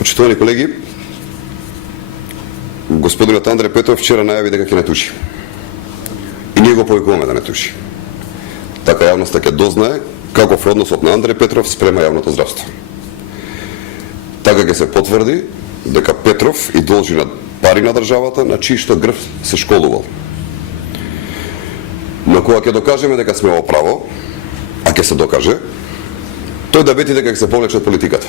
Почитувани колеги, господинот Андре Петров вчера најави дека ќе не туши. И ние го повикуваме да не туши. Така јавноста ќе дознае каков е односот на Андре Петров спрема јавното здравство. Така ќе се потврди дека Петров и должи на пари на државата на чиј што грб се школувал. Но кога ќе докажеме дека сме во право, а ќе се докаже, тој да вети дека ќе се повлече од политиката.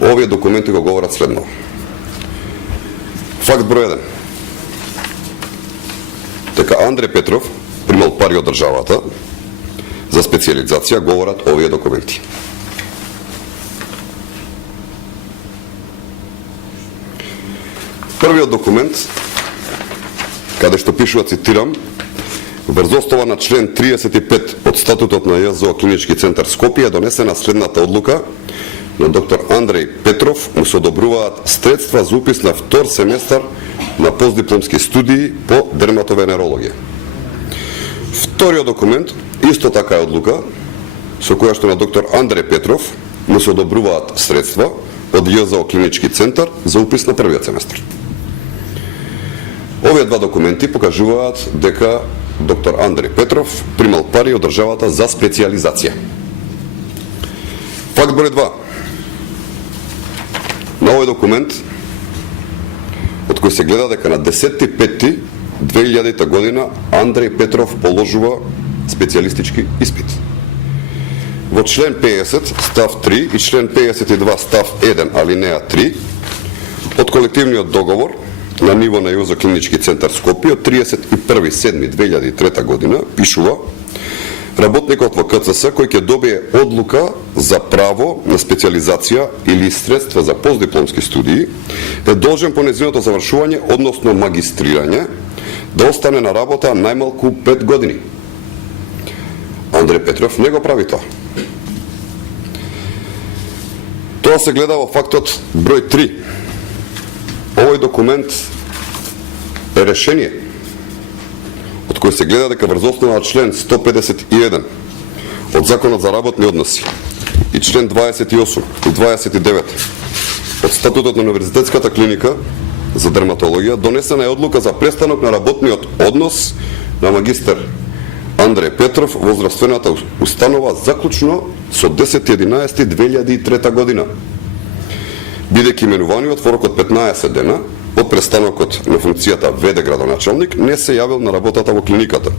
Овие документи го говорат следно. Факт број 1. Дека Андре Петров примал пари од државата за специализација, говорат овие документи. Првиот документ, каде што пишува, цитирам, врз основа на член 35 од статутот на ЈЗО Клинички центар Скопје е донесена следната одлука: на доктор Андреј Петров му се одобруваат средства за упис на втор семестар на постдипломски студии по дерматовенерологија. Вториот документ, исто така е одлука, со која што на доктор Андреј Петров му се одобруваат средства од ЈЗО Клинички центар за упис на првиот семестар. Овие два документи покажуваат дека доктор Андреј Петров примал пари од државата за специализација. Факт број 2. На овој документ, од кој се гледа дека на 10.5.2000 година Андреј Петров положува специјалистички испит. Во член 50 став 3 и член 52 став 1 алинеја 3 од колективниот договор на ниво на ЈЗО Клинички центар Скопје од 31.7.2003 година пишува: работникот во КЦС кој ќе добие одлука за право на специализација или средства за постдипломски студии е должен по нејзиното завршување, односно магистрирање, да остане на работа најмалку 5 години. Андре Петров не го прави тоа. Тоа се гледа во фактот број 3. Овој документ е решение од кој се гледа дека врз основа на член 151 од Законот за работни односи и член 28 и 29 од статутот на Универзитетската клиника за дерматологија донесена е одлука за престанок на работниот однос на магистер Андре Петров во здравствената установа заклучно со 10.11.2003 година, бидејќи именуваниот во рок од 15 дена од престанокот на функцијата ВД градоначалник не се јавил на работата во клиниката,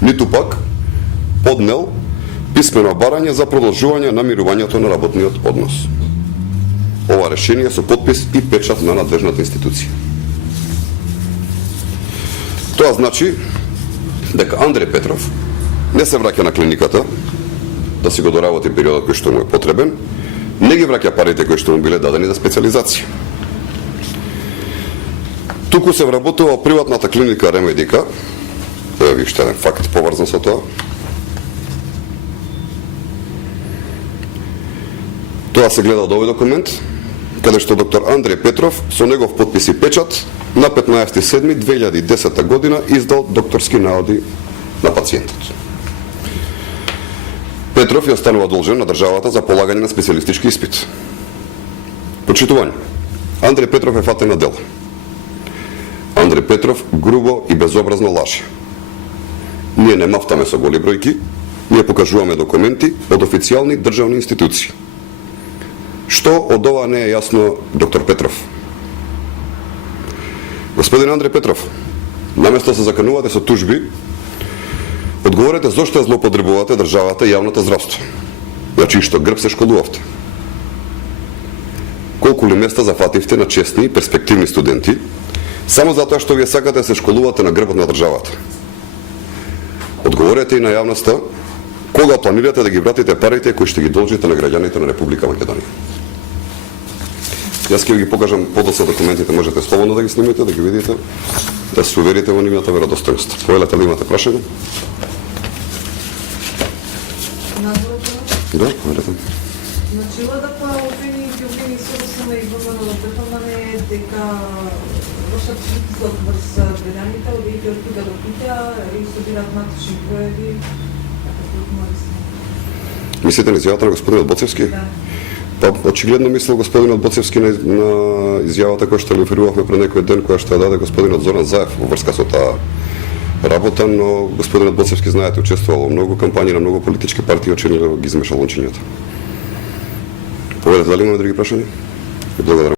ниту пак поднел писмено барање за продолжување на мирувањето на работниот однос. Ова решение со подпис и печат на надлежната институција. Тоа значи дека Андре Петров не се враќа на клиниката да си го доработи периодот кој што му е потребен, не ги враќа парите кои што му биле дадени за специализација. Туку се вработува во приватната клиника Ремедика. Ева ви уште еден факт поврзан со тоа. Тоа се гледа од овој документ, каде што доктор Андреј Петров со негов подпис и печат на 15.7.2010 година издал докторски наоди на пациентот. Петров ја останува должен на државата за полагање на специјалистички испит. Почитување. Андреј Петров е фатен на дело. Андре Петров грубо и безобразно лаже. Ние не мафтаме со голи бројки, ние покажуваме документи од официјални државни институции. Што од ова не е јасно, доктор Петров? Господин Андре Петров, наместо се заканувате со тужби, одговорете зошто ја злоупотребувате државата и јавното здравство, на чиј што грб се школувавте. Колку ли места зафативте на честни и перспективни студенти, само затоа што вие сакате да се школувате на грбот на државата. Одговорете и на јавноста кога планирате да ги вратите парите кои што ги должите на граѓаните на Република Македонија. Јас ќе ви ги покажам подоцна документите, можете слободно да ги снимите, да ги видите, да се уверите во нивната веродостојност. Повелете ли имате прашање? Да, повелете. Значи, ладата опени Јовгени Соросена и Грозана Лапетомане дека вршат притисок врз граѓаните, одејќи од тука до тука и собираат матични броеви, така што имали се. Мислите на изјавата на господинот Боцевски? Да. Па, очигледно мислел господинот Боцевски на изјавата која што реферувавме пред некој ден, која што ја даде господинот Зоран Заев во врска со таа работа, но господинот Боцевски, знаете, учествувал во многу кампањи на многу политички партии, очигледно ги измешал лончињата. Поведете, дали имаме други прашања? Благодарам.